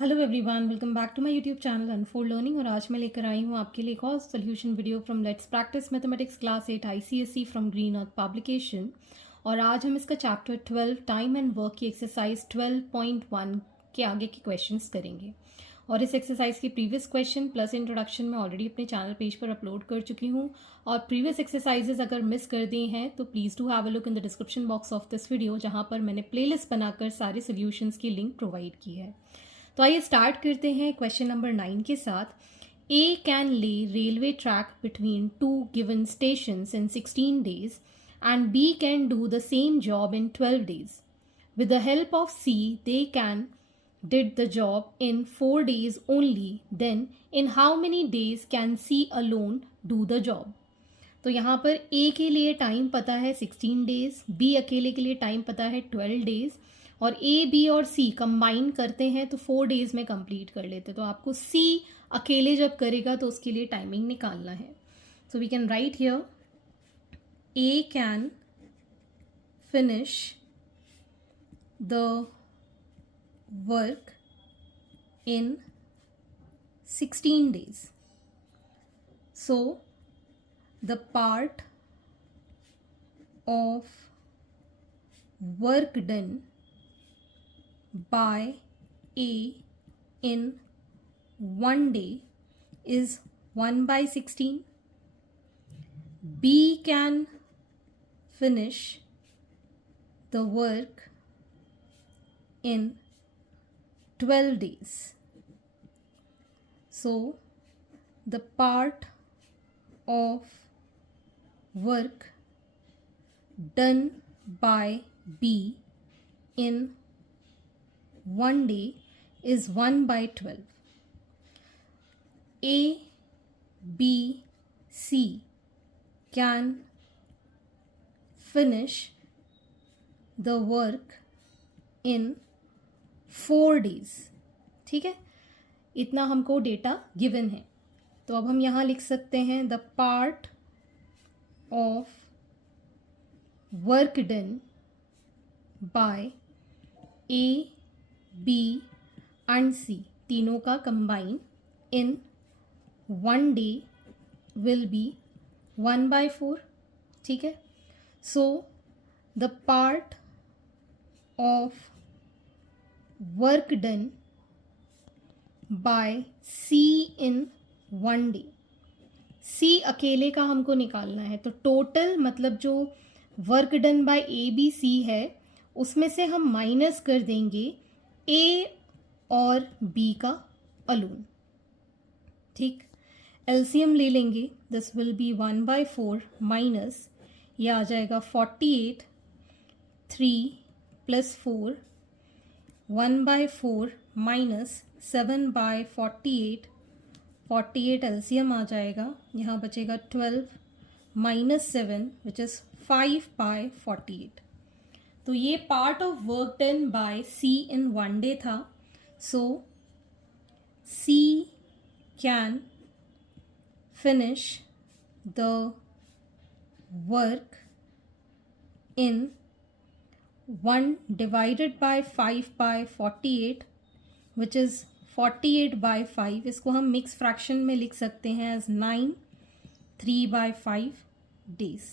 Hello everyone, welcome back to my YouTube channel unfold learning. और आज मैं लेकर आई हूँ आपके लिए एक और solution video from let's practice mathematics class 8 ICSE from green earth publication. और आज हम इसका चैप्टर 12 टाइम एंड वर्क की एक्सरसाइज 12.1 के आगे के क्वेश्चंस करेंगे। और इस एक्सरसाइज की प्रीवियस क्वेश्चन प्लस इंट्रोडक्शन मैं ऑलरेडी अपने चैनल पेज पर अपलोड कर चुकी हूँ। और प्रीवियस एक्सरसाइजेज अगर मिस कर दिए हैं तो please do have a look in the description box of this video, जहाँ पर मैंने प्लेलिस्ट बनाकर सारे सोल्यूशंस की लिंक प्रोवाइड की है। तो आइए स्टार्ट करते हैं क्वेश्चन नंबर 9 के साथ। ए कैन ले railway track between two given stations in 16 days and B can do the same job in 12 days. With the help of C, they can did the job in 4 days only. Then in how many days can C alone do the job? तो यहाँ पर ए के लिए time पता है 16 days, B अकेले के लिए टाइम पता है 12 डेज, और ए बी और सी कंबाइन करते हैं तो 4 डेज में कंप्लीट कर लेते। तो आपको सी अकेले जब करेगा तो उसके लिए टाइमिंग निकालना है। So we can write here A can finish the work in 16 days. So the part of work done by A in 1 day is 1/16. B can finish the work in 12 days. So the part of work done by B in 1 day is 1/12. A, B, C can finish the work in 4 days. ठीक है, इतना हमको data given है। तो अब हम यहाँ लिख सकते हैं the part of work done by A, B and C, तीनों का combine in 1 day will be 1/4। ठीक है, so the part of work done by C in 1 day, C अकेले का हमको निकालना है। तो टोटल मतलब जो work done by A B C है उसमें से हम माइनस कर देंगे ए और बी का अलोन। ठीक, एलसीएम ले लेंगे, दिस विल बी 1/4 माइनस ये आ जाएगा 48, 3 + 4, 1/4 माइनस 7/48, 48 एलसीएम आ जाएगा, यहाँ बचेगा 12 माइनस 7 विच इज़ 5/48। तो ये part of work done by C in 1 day था। So C can finish the work in 1 divided by 5/48 which is 48/5। इसको हम मिक्स फ्रैक्शन में लिख सकते हैं as 9 3/5 days.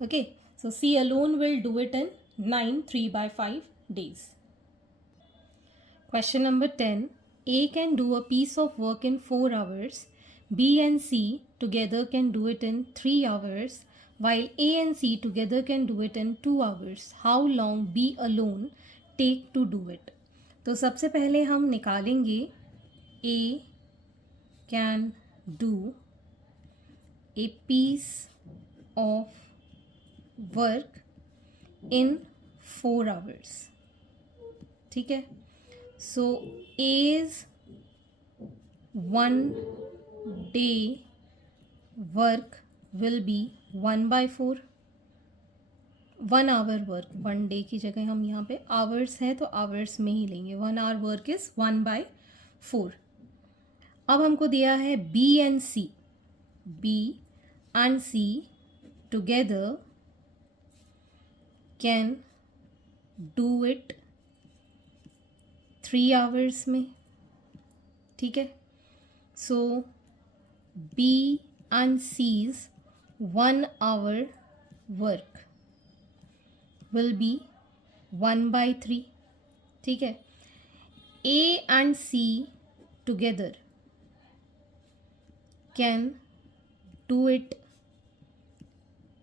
Okay, so C alone will do it in 9 3/5 days. Question number 10. A can do a piece of work in 4 hours. B and C together can do it in 3 hours, while A and C together can do it in 2 hours. How long B alone take to do it? तो सबसे पहले हम निकालेंगे A can do a piece of work in 4 hours. ठीक है, so A's 1 day work will be 1/4। 1 hour work, 1 day की जगह हम यहाँ पे आवर्स हैं तो आवर्स में ही लेंगे। 1 hour वर्क इज 1/4। अब हमको दिया है B and C, B and C together can do it 3 hours में। ठीक है. सो B and C's 1 hour work will be 1/3. ठीक है. A and C together can do it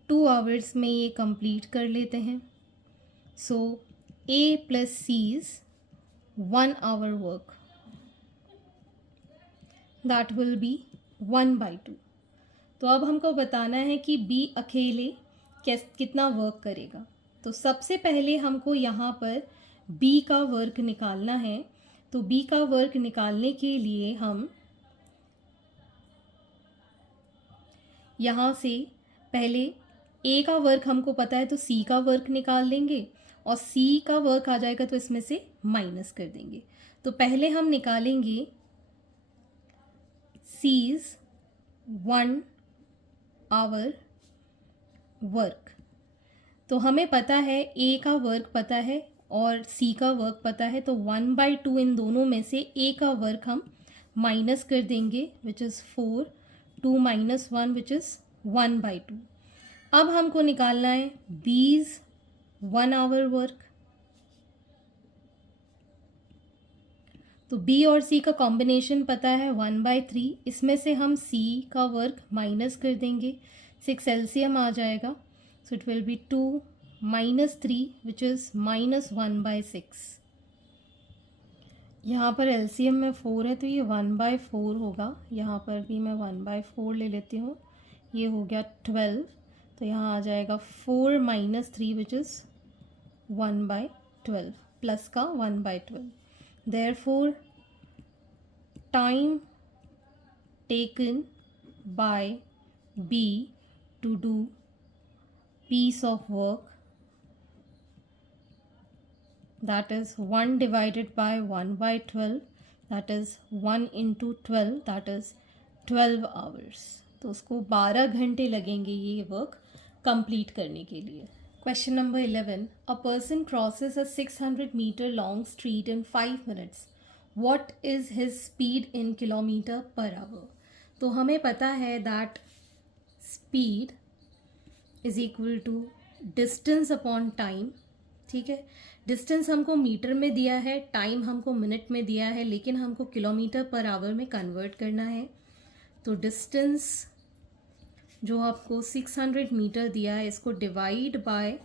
2 hours में ये कंप्लीट कर लेते हैं. सो A plus C's 1 hour work that will be 1/2. तो अब हमको बताना है कि B अकेले कितना वर्क करेगा. तो सबसे पहले हमको यहाँ पर B का वर्क निकालना है. तो B का वर्क निकालने के लिए हम यहाँ से पहले A का वर्क हमको पता है तो C का वर्क निकाल देंगे और C का वर्क आ जाएगा तो इसमें से माइनस कर देंगे. तो पहले हम निकालेंगे C's 1 hour वर्क. तो हमें पता है A का वर्क पता है और C का वर्क पता है. तो 1/2 इन दोनों में से A का वर्क हम माइनस कर देंगे विच इज़ 4. 2 - 1 which is 1/2. अब हमको निकालना है B's 1 hour वर्क. तो B और C का कॉम्बिनेशन पता है 1/3. इसमें से हम C का वर्क माइनस कर देंगे. 6 एलसीएम आ जाएगा. सो it will B 2 - 3 which is -1/6. यहाँ पर एलसीएम में 4 है तो ये 1/4 होगा. यहाँ पर भी मैं 1/4 ले लेती हूँ. ये हो गया 12. तो यहाँ आ जाएगा 4 - 3 विच इज़ 1/12 प्लस का 1/12. Therefore, time taken by B to do piece of work, that is 1 divided by 1/12, that is 1 into 12, that is 12 hours. तो उसको 12 घंटे लगेंगे ये वर्क कंप्लीट करने के लिए. Question number 11. A person crosses a 600 meter long street in 5 minutes. What is his speed in kilometer per hour? तो हमें पता है that speed is equal to distance upon time. ठीक है. डिस्टेंस हमको मीटर में दिया है, टाइम हमको मिनट में दिया है, लेकिन हमको किलोमीटर पर आवर में कन्वर्ट करना है. तो डिस्टेंस जो आपको 600 मीटर दिया है इसको डिवाइड बाय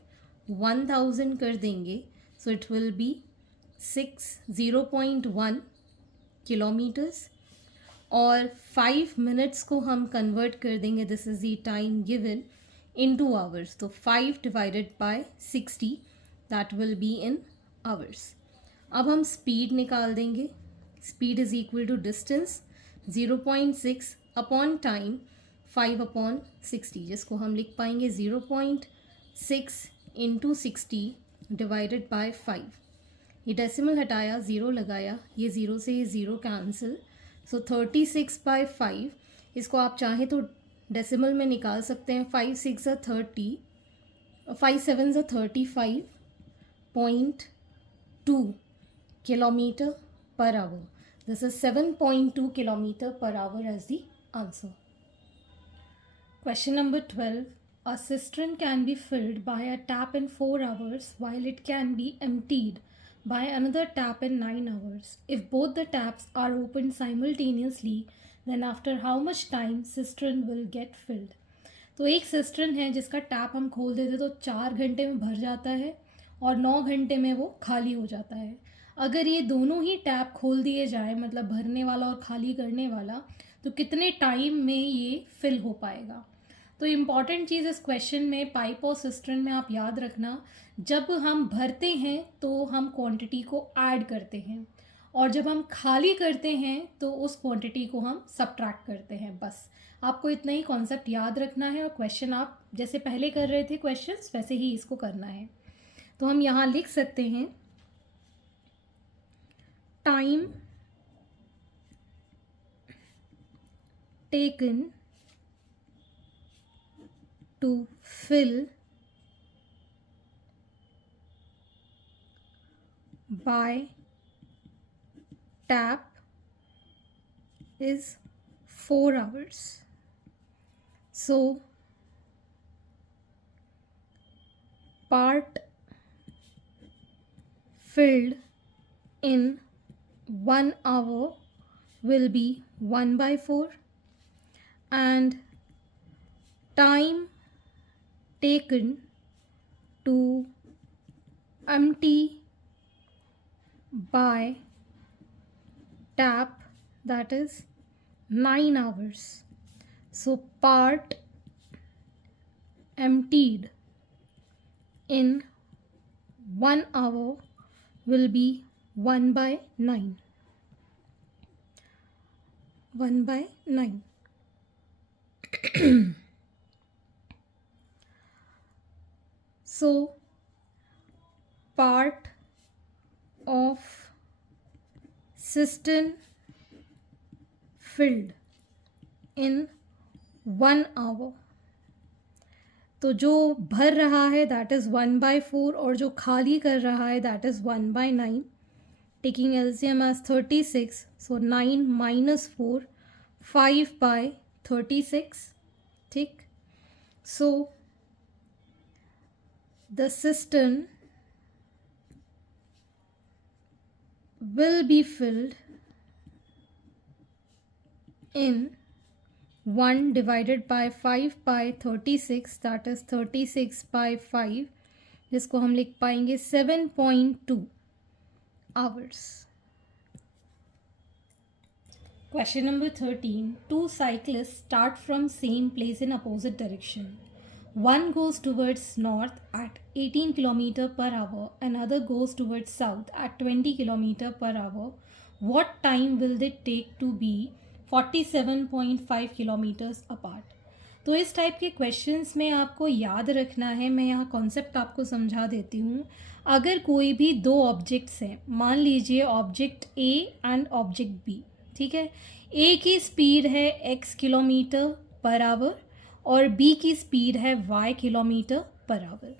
1000 कर देंगे. So it will be 0.1 kilometres. और 5 मिनट्स को हम कन्वर्ट कर देंगे, this is the time given, into hours. तो 5 divided by 60 that will be in hours. अब हम स्पीड निकाल देंगे. Speed is equal to distance 0.6 upon time 5/60, जिसको हम लिख पाएंगे 0.6 × 60 डिवाइडेड बाय 5. ये डेसिमल हटाया, ज़ीरो लगाया, ये ज़ीरो से ये ज़ीरो कैंसिल. सो 36/5. इसको आप चाहें तो डेसिमल में निकाल सकते हैं. 5 6 30, 5 7 35.2 kilometre per hour. This is 7.2 kilometre per hour as the answer. Question number 12. A cistern can be filled by a tap in 4 hours while it can be emptied by another tap in 9 hours. If both the taps are opened simultaneously, then after how much time cistern will get filled? तो एक cistern है जिसका tap हम खोल देते तो 4 घंटे में भर जाता है और 9 घंटे में वो खाली हो जाता है. अगर ये दोनों ही टैप खोल दिए जाए, मतलब भरने वाला और खाली करने वाला, तो कितने टाइम में ये फिल हो पाएगा? तो इम्पॉर्टेंट चीज़ इस क्वेश्चन में पाइप और सिस्टर्न में आप याद रखना, जब हम भरते हैं तो हम क्वांटिटी को ऐड करते हैं और जब हम खाली करते हैं तो उस क्वांटिटी को हम सब्ट्रैक्ट करते हैं. बस आपको इतना ही कॉन्सेप्ट याद रखना है और क्वेश्चन आप जैसे पहले कर रहे थे क्वेश्चंस वैसे ही इसको करना है. तो हम यहाँ लिख सकते हैं time taken to fill by tap is 4 hours. So part filled in 1 hour will be 1 by 4, and time taken to empty by tap, that is 9 hours. So part emptied in 1 hour will be 1 by 9. 1 by 9. So part of cistern filled in 1 hour, तो जो भर रहा है that is 1 by 4 और जो खाली कर रहा है that is 1 by 9. Taking LCM as 36, so 9 minus 4, 5 by 36. ठीक, so the cistern will be filled in 1 divided by 5 by 36, that is 36 by 5, जिसको हम लिख पाएंगे 7.2 hours. Question number 13. Two cyclists start from same place in opposite direction. One goes towards north at 18 km per hour, another goes towards south at 20 km per hour. What time will they take to be 47.5 kilometers apart? तो इस type के questions में आपको याद रखना है, मैं यहाँ कॉन्सेप्ट आपको समझा देती हूँ. अगर कोई भी दो ऑब्जेक्ट्स हैं, मान लीजिए object A and object B, ठीक है. ए की स्पीड है x किलोमीटर पर आवर और बी की स्पीड है y किलोमीटर पर आवर,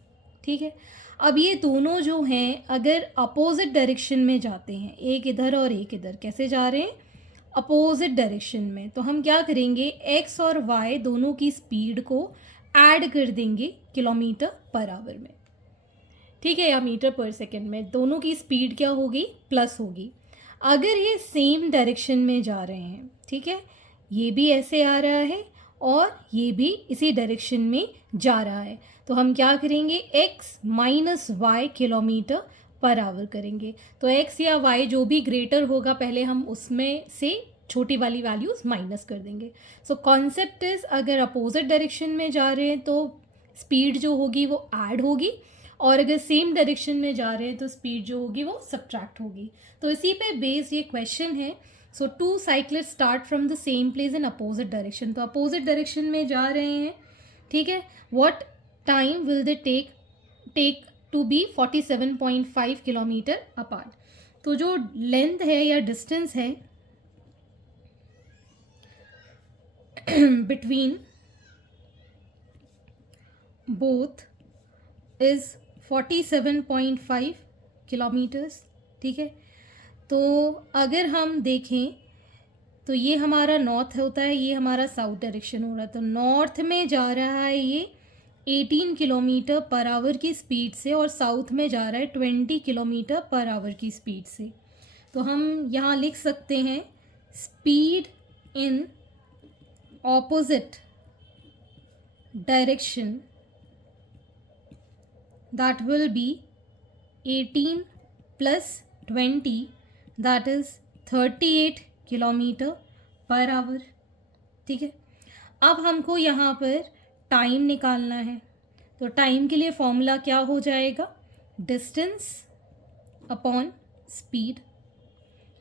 ठीक है. अब ये दोनों जो हैं अगर अपोजिट डायरेक्शन में जाते हैं, एक इधर और एक इधर, कैसे जा रहे हैं? अपोजिट डायरेक्शन में. तो हम क्या करेंगे, x और y दोनों की स्पीड को ऐड कर देंगे किलोमीटर पर आवर में, ठीक है, या मीटर पर सेकेंड में. दोनों की स्पीड क्या होगी? प्लस होगी. अगर ये सेम डायरेक्शन में जा रहे हैं, ठीक है, ये भी ऐसे आ रहा है और ये भी इसी डायरेक्शन में जा रहा है, तो हम क्या करेंगे, x minus y kilometre per hour करेंगे. तो x या y जो भी ग्रेटर होगा पहले हम उसमें से छोटी वाली वैल्यूज माइनस कर देंगे. सो कॉन्सेप्ट इज, अगर अपोजिट डायरेक्शन में जा रहे हैं तो स्पीड जो होगी वो ऐड होगी, और अगर सेम डायरेक्शन में जा रहे हैं तो स्पीड जो होगी वो सब्ट्रैक्ट होगी. तो इसी पे बेस्ड ये क्वेश्चन है. So two cyclist start from the same place in opposite direction, तो अपोजिट डायरेक्शन में जा रहे हैं, ठीक है. What time will they take to be 47.5 kilometre apart. तो जो लेंथ है या डिस्टेंस है बिटवीन बोथ इज 47.5 किलोमीटर्स, ठीक है. तो अगर हम देखें तो ये हमारा नॉर्थ होता है, ये हमारा साउथ डायरेक्शन हो रहा है. तो नॉर्थ में जा रहा है ये 18 किलोमीटर पर आवर की स्पीड से और साउथ में जा रहा है 20 किलोमीटर पर आवर की स्पीड से. तो हम यहाँ लिख सकते हैं speed in opposite direction that will be 18 plus 20, that is 38 kilometre per hour, ठीक है. अब हमको यहाँ पर टाइम निकालना है. तो टाइम के लिए फॉर्मूला क्या हो जाएगा, डिस्टेंस अपॉन स्पीड.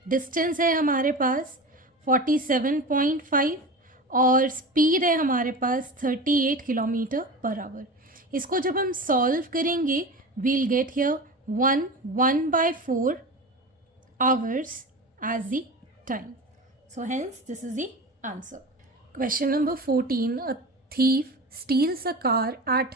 डिस्टेंस है हमारे पास 47.5 और स्पीड है हमारे पास 38 किलोमीटर पर आवर. इसको जब हम सॉल्व करेंगे we'll get here 1/4 hours as the time. So hence this is the answer. Question number 14. A thief steals a car at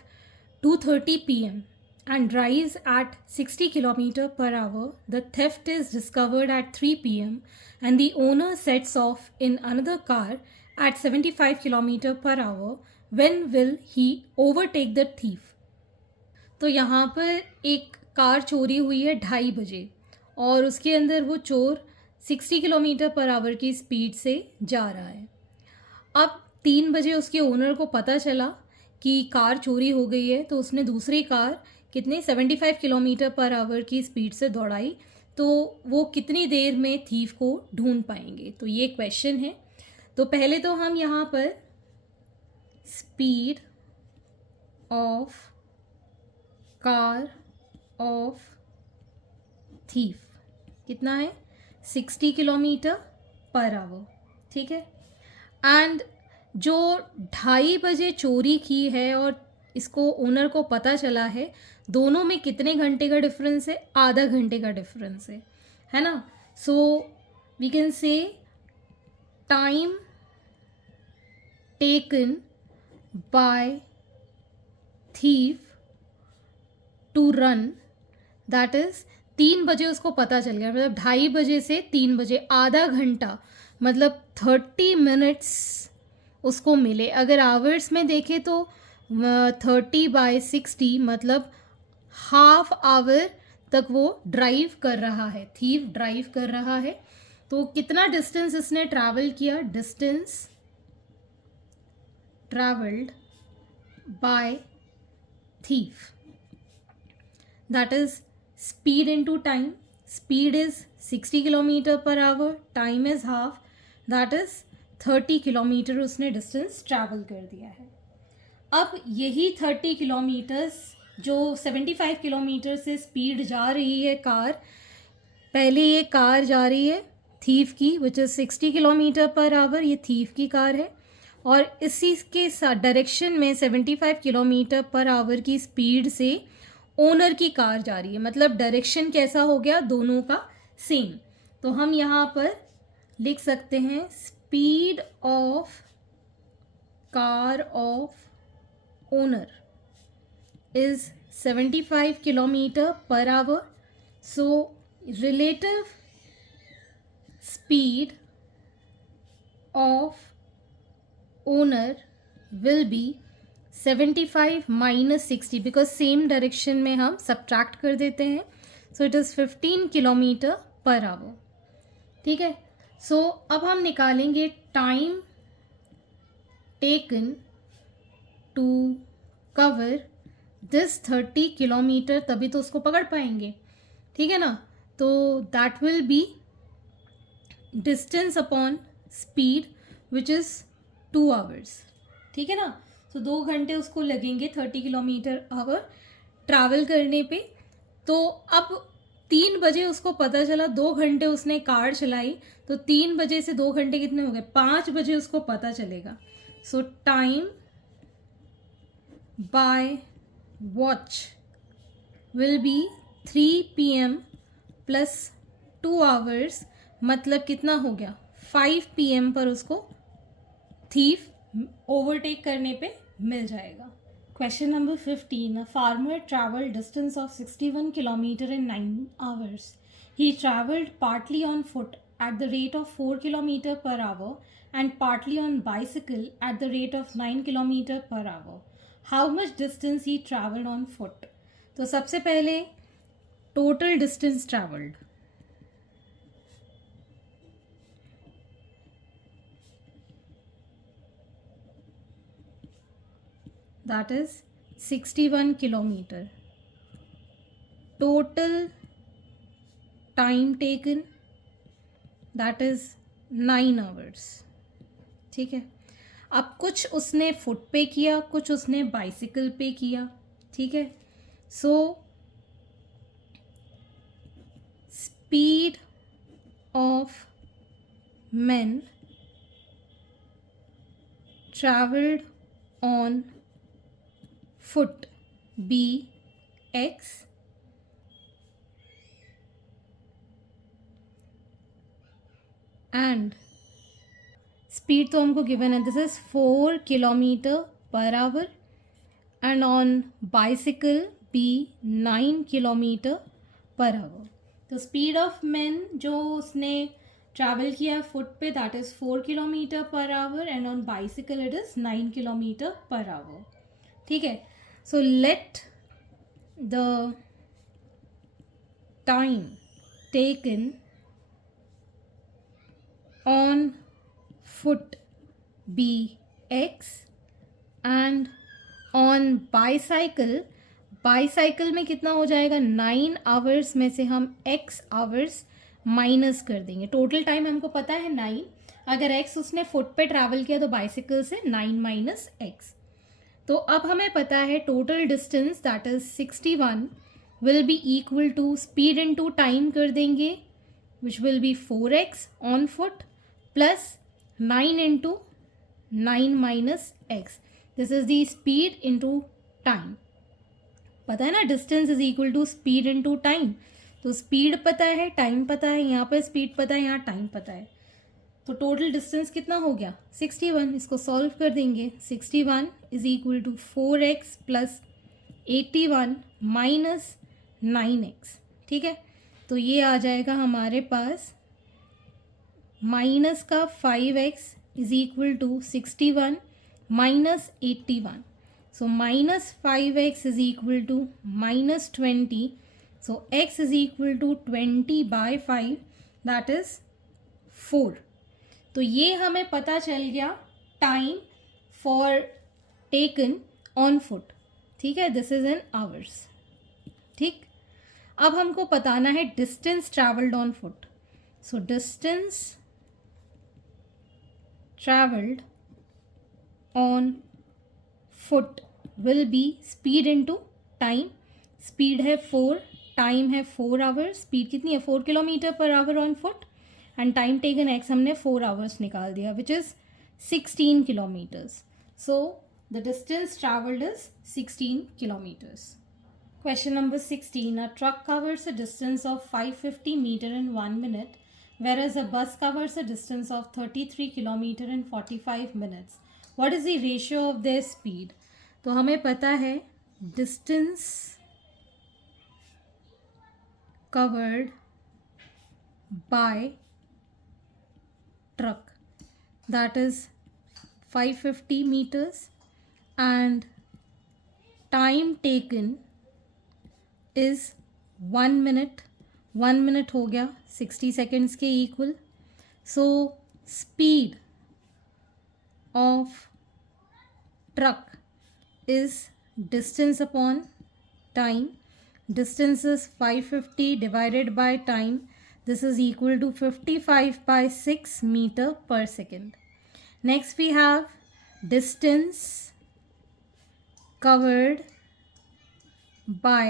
2:30 p.m. and drives at 60 km per hour. The theft is discovered at 3 p.m. and the owner sets off in another car at 75 km per hour. When will he overtake the thief? तो यहाँ पर एक car चोरी हुई है 2:30 बजे और उसके अंदर वो चोर 60 किलोमीटर पर आवर की स्पीड से जा रहा है. अब 3 बजे उसके ओनर को पता चला कि कार चोरी हो गई है, तो उसने दूसरी कार कितने 75 किलोमीटर पर आवर की स्पीड से दौड़ाई. तो वो कितनी देर में थीफ को ढूंढ पाएंगे, तो ये क्वेश्चन है. तो पहले तो हम यहाँ पर speed of car of thief कितना है 60 किलोमीटर पर आवर. ठीक है. एंड जो 2:30 बजे चोरी की है और इसको ओनर को पता चला है, दोनों में कितने घंटे का डिफरेंस है? आधा घंटे का डिफरेंस है ना. So we can say time taken by thief to run, that is 3 बजे उसको पता चल गया, मतलब 2:30 बजे से 3 बजे आधा घंटा, मतलब 30 मिनट्स उसको मिले. अगर आवर्स में देखें तो 30/60 मतलब हाफ आवर तक वो ड्राइव कर रहा है, थीफ ड्राइव कर रहा है. तो कितना डिस्टेंस इसने ट्रैवल किया? Distance travelled bye thief, that is speed into time. Speed is 60 km per hour, time is half, that is 30 kilometre उसने डिस्टेंस ट्रैवल कर दिया है. अब यही 30 किलोमीटर्स जो 75 किलोमीटर से स्पीड जा रही है कार, पहले ये कार जा रही है थीफ की which is 60 kilometre per our, ये थीफ की कार है, और इसी के डायरेक्शन में 75 किलोमीटर पर आवर की स्पीड से ओनर की कार जा रही है. मतलब डायरेक्शन कैसा हो गया? दोनों का सेम. तो हम यहाँ पर लिख सकते हैं speed of car of owner is 75 kilometre per hour. So relative speed of owner will be 75 - 60 because same direction में हम सब्ट्रैक्ट कर देते हैं. So it is 15 kilometre per hour. ठीक है. सो अब हम निकालेंगे time taken to cover this 30 kilometre, तभी तो उसको पकड़ पाएंगे. ठीक है ना. तो that will be distance upon speed which is 2 hours. ठीक है ना. तो 2 घंटे उसको लगेंगे 30 किलोमीटर आवर ट्रैवल करने पे. तो अब 3 बजे उसको पता चला, 2 घंटे उसने कार चलाई, तो 3 बजे से 2 घंटे कितने हो गए? 5 बजे उसको पता चलेगा. So time by watch will be 3 PM plus 2 hours, मतलब कितना हो गया? 5 PM पर उसको थीफ ओवरटेक करने पे मिल जाएगा. Question number 15. A farmer travelled distance of 61 kilometre in 9 hours. He travelled partly on foot at the rate of 4 kilometer per hour and partly on bicycle at the rate of 9 kilometer per hour. How much distance he travelled on foot? तो सबसे पहले total distance travelled, that is 61 kilometer. Total time taken, that is 9 hours. ठीक है. अब कुछ उसने foot पे किया, कुछ उसने बाइसिकल पे किया. ठीक है. So speed of men traveled on foot bx and speed तो हमको given है, this is 4 kilometer per hour and on bicycle be 9 kilometre per hour. तो स्पीड ऑफ मैन जो उसने ट्रैवल किया फुट पे that is 4 kilometre per hour and on bicycle it is 9 kilometre per hour. ठीक है, so let the time taken on foot be x and on bicycle, bicycle में कितना हो जाएगा 9 आवर्स में से हम x आवर्स माइनस कर देंगे। टोटल टाइम हमको पता है 9, अगर x उसने फुट पे ट्रैवल किया तो बाइसाइकिल से 9 माइनस x। तो अब हमें पता है total distance that is 61 will be equal to speed into time कर देंगे which will be 4x on foot plus 9 into 9 minus x। This is the speed into time. पता है ना, distance is equal to speed into time. तो speed पता है, time पता है, यहाँ पर स्पीड पता है, यहाँ टाइम पता है। तो टोटल डिस्टेंस कितना हो गया 61। इसको सॉल्व कर देंगे। 61 is equal to 4x plus 81 minus 9x। ठीक है, तो ये आ जाएगा हमारे पास माइनस का 5x is equal to 61 minus 81। So minus 5x is equal to minus 20। So x is equal to 20 by 5 that is 4। तो ये हमें पता चल गया time for taken on foot. ठीक है, दिस इज इन आवर्स। ठीक, अब हमको बताना है distance travelled on foot. So distance travelled on foot will be speed into time. Speed है 4, टाइम है 4 आवर्स। स्पीड कितनी है 4 kilometre per hour on foot and time taken x हमने 4 आवर्स निकाल दिया which is 16 kilometres. So the distance travelled is 16 kilometers. Question number 16. A truck covers a distance of 550 meter in 1 minute, whereas a bus covers a distance of 33 kilometer in 45 minutes. What is the ratio of their speed? तो हमें पता है distance covered by truck that is 550 meters and time taken is 1 minute। 1 minute हो गया 60 seconds के equal। So speed of truck is distance upon time। Distance is 550 divided by time, this is equal to 55 by 6 meter per second। Next we have distance covered by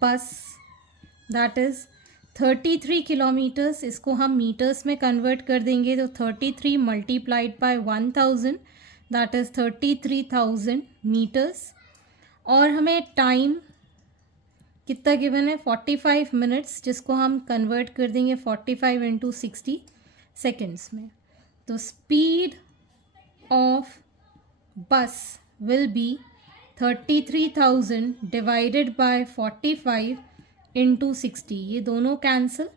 bus that is 33 kilometres. इसको हम metres में convert कर देंगे तो 33 multiplied by 1000 that is 33,000 metres. और हमें time कितना given है 45 मिनट्स, जिसको हम कन्वर्ट कर देंगे 45 इंटू 60 सेकेंड्स में। तो स्पीड ऑफ बस will be 33,000 divided by 45 into 60। ये दोनों cancel.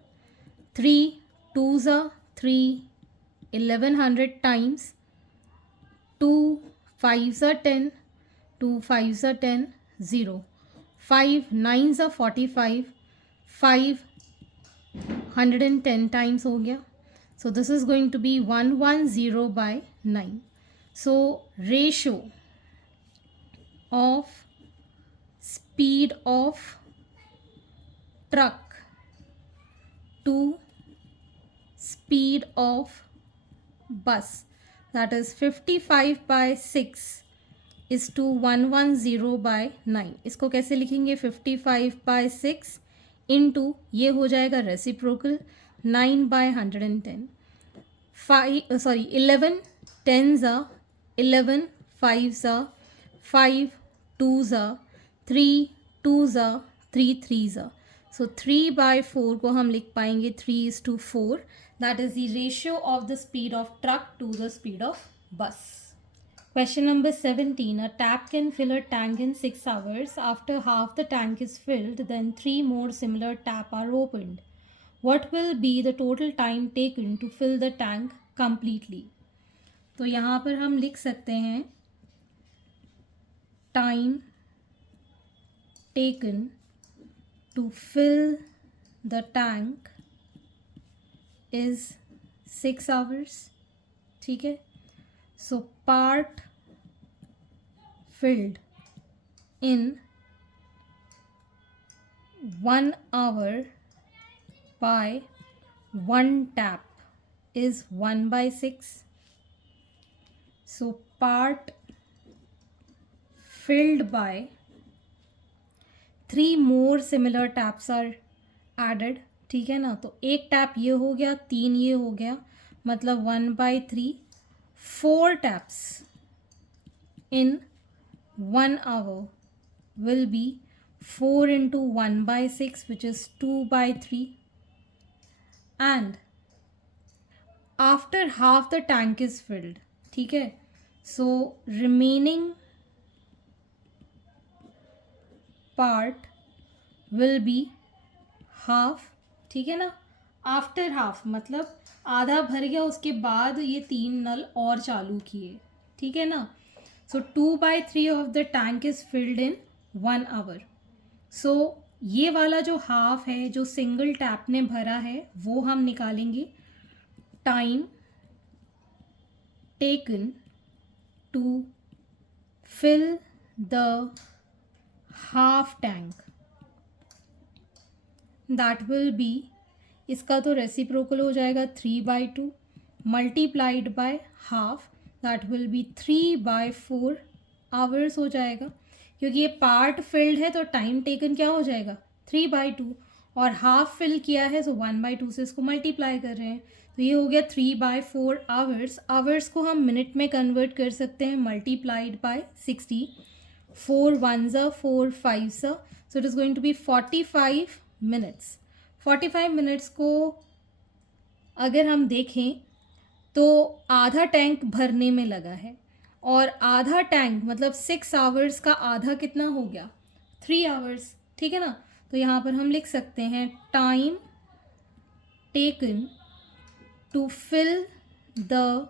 3 2s are 3 1100 times 2 5s are 10 2 5s are 10 0 5 9s are 45 5 110 times हो गया। So this is going to be 110 by 9। So ratio of speed of truck to speed of bus that is 55 by 6 is to 110 by 9। इसको कैसे लिखेंगे 55 by 6 into ये हो जाएगा reciprocal 9 by 110। 11 10s are 11 5s are 5 2s are 3 2s are 3 3s are। So 3 by 4 को हम लिख पाएंगे 3:4। That is the ratio of the speed of truck to the speed of bus। Question number 17. A tap can fill a tank in 6 hours. After half the tank is filled, then 3 more similar taps are opened. What will be the total time taken to fill the tank completely? तो यहाँ पर हम लिख सकते हैं time taken to fill the tank is 6 hours. ठीक है. So part filled in 1 hour by 1 tap is 1/6. So part filled by 3 more similar taps are added. ठीक है ना. तो एक टैप ये हो गया, 3 ये हो गया, मतलब 1/3. 4 taps in 1 hour will be 4 into 1/6, which is 2/3. And after half the tank is filled, ठीक है, so remaining part will be half. ठीक है ना. आफ्टर हाफ मतलब आधा भर गया, उसके बाद ये 3 नल और चालू किए. ठीक है ना. So 2/3 of the tank is filled in 1 hour. So ये वाला जो हाफ है जो सिंगल टैप ने भरा है वो हम निकालेंगे. Time taken to fill the half tank, that will be, इसका तो रेसिप्रोकल हो जाएगा 3/2 multiplied by half, that will be 3/4 hours हो जाएगा. क्योंकि ये पार्ट फिल्ड है तो टाइम टेकन क्या हो जाएगा 3/2, और हाफ फिल किया है तो 1/2 से इसको मल्टीप्लाई कर रहे हैं, तो ये हो गया 3/4 आवर्स. आवर्स को हम मिनट में कन्वर्ट कर सकते हैं, multiplied by 60. 4 1s 4 5s, so it is going to be 45 minutes. 45 minutes को अगर हम देखें तो आधा टैंक भरने में लगा है, और आधा टैंक मतलब 6 आवर्स का आधा कितना हो गया 3 आवर्स. ठीक है ना. तो यहाँ पर हम लिख सकते हैं time taken to fill the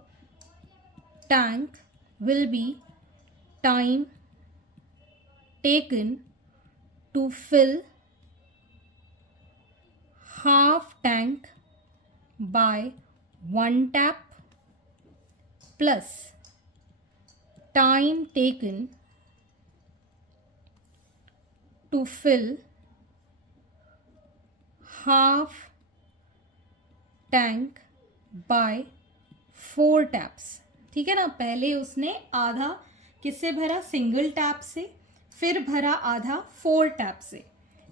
tank will be time taken to fill half tank by 1 tap plus time taken to fill half tank by 4 taps. ठीक है ना. पहले उसने आधा किससे भरा, सिंगल टैप से, फिर भरा आधा 4 टैप से.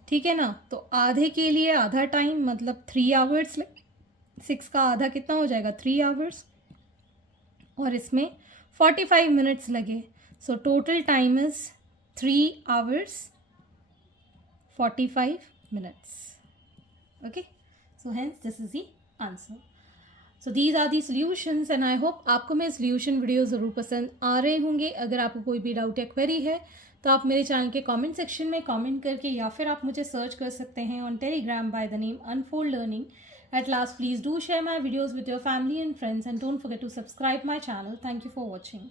ठीक है ना. तो आधे के लिए आधा टाइम मतलब 3 आवर्स, 6 का आधा कितना हो जाएगा 3 आवर्स, और इसमें 45 मिनट्स लगे. So total time is 3 hours 45 minutes. Okay, so hence this is the answer. So these are the solutions and I hope आपको मेरे सोल्यूशन वीडियो ज़रूर पसंद आ रहे होंगे. अगर आपको कोई भी डाउट या क्वेरी है तो आप मेरे चैनल के कमेंट सेक्शन में कमेंट करके, या फिर आप मुझे सर्च कर सकते हैं on Telegram by the name unfold learning. At last please do share my videos with your family and friends and don't forget to subscribe my channel. Thank you for watching.